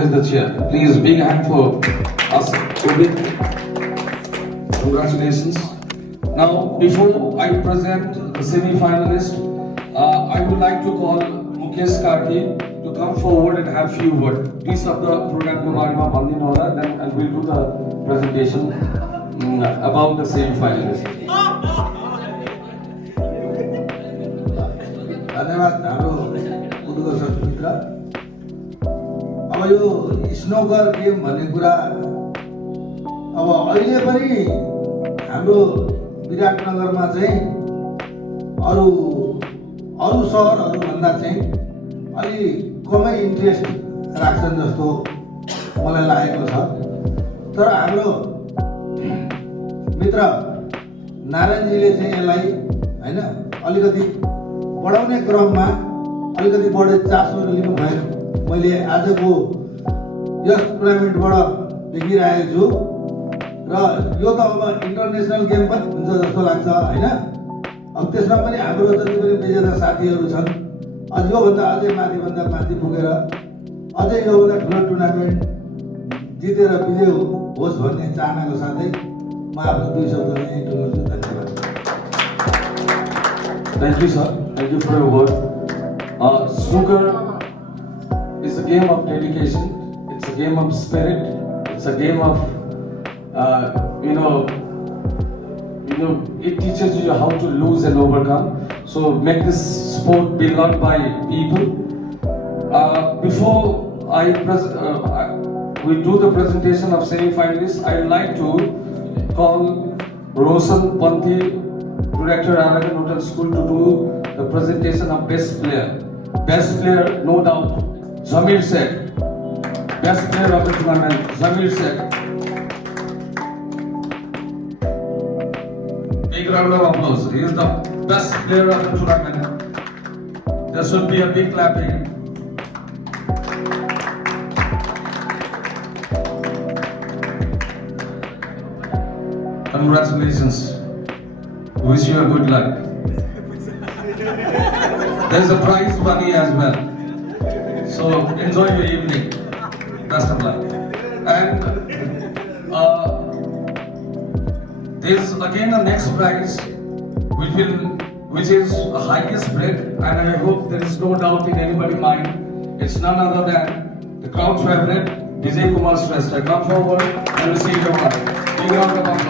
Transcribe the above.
is the chair. Please, big hand for us. Congratulations. Now, before I present the semi-finalist, I would like to call Mukesh Kaki to come forward and have few words. Please have the program Kumarima Bandinola, then we'll do the presentation about the semi-finalist. धन्यवाद हाम्रो उद्घोषक मित्र। अब यो snooker game भन्ने कुरा अब अहिले पनि हाम्रो विराटनगरमा चाहिँ अरू सहरहरू भन्दा चाहिँ अलि कमै इन्ट्रेस्ट राख्छन् जस्तो मलाई लागेको छ। तर हाम्रो मित्र नारायणजीले चाहिँ यसलाई हैन अलिकति बढाउने क्रममा अलिकति बढी चासो लिनु भयो। मैले आजको यस टुर्नामेन्टबाट देखिरहेको छु र यो त अब इन्टरनेसनल गेम पनि हुन्छ जस्तो लाग्छ हैन। अब त्यसमा पनि हाम्रो जति पनि विजेता साथीहरू छन् अझ योभन्दा अझै माथिभन्दा माथि पुगेर अझै योभन्दा ठुलो टुर्नामेन्ट जितेर विजय होस् भन्ने चाहनाको साथै म आफ्नो 2 शब्द यहीँ टुङ्ग्याउँछु। धन्यवाद। Thank you, sir. Thank you for your word. Snooker is a game of dedication. It's a game of spirit. It's a game of, it teaches you how to lose and overcome. So make this sport be loved by people. Before we do the presentation of semi-finalists, I would like to call Roshan Panthi, Director Arakan Hotel School, to do the presentation of best player. Best player, no doubt, Zamir Sheikh. Best player of the tournament, Zamir Sheikh. Big round of applause. He is the best player of the tournament. There should be a big clapping. Congratulations. Wish you a good luck. There's a prize money as well. So enjoy your evening. Best of luck. And there's again a next prize which is a highest bid, and I hope there is no doubt in anybody's mind. It's none other than the crowd favorite, Vijay Kumar Shrestha. Come forward and receive your prize. Big round of applause.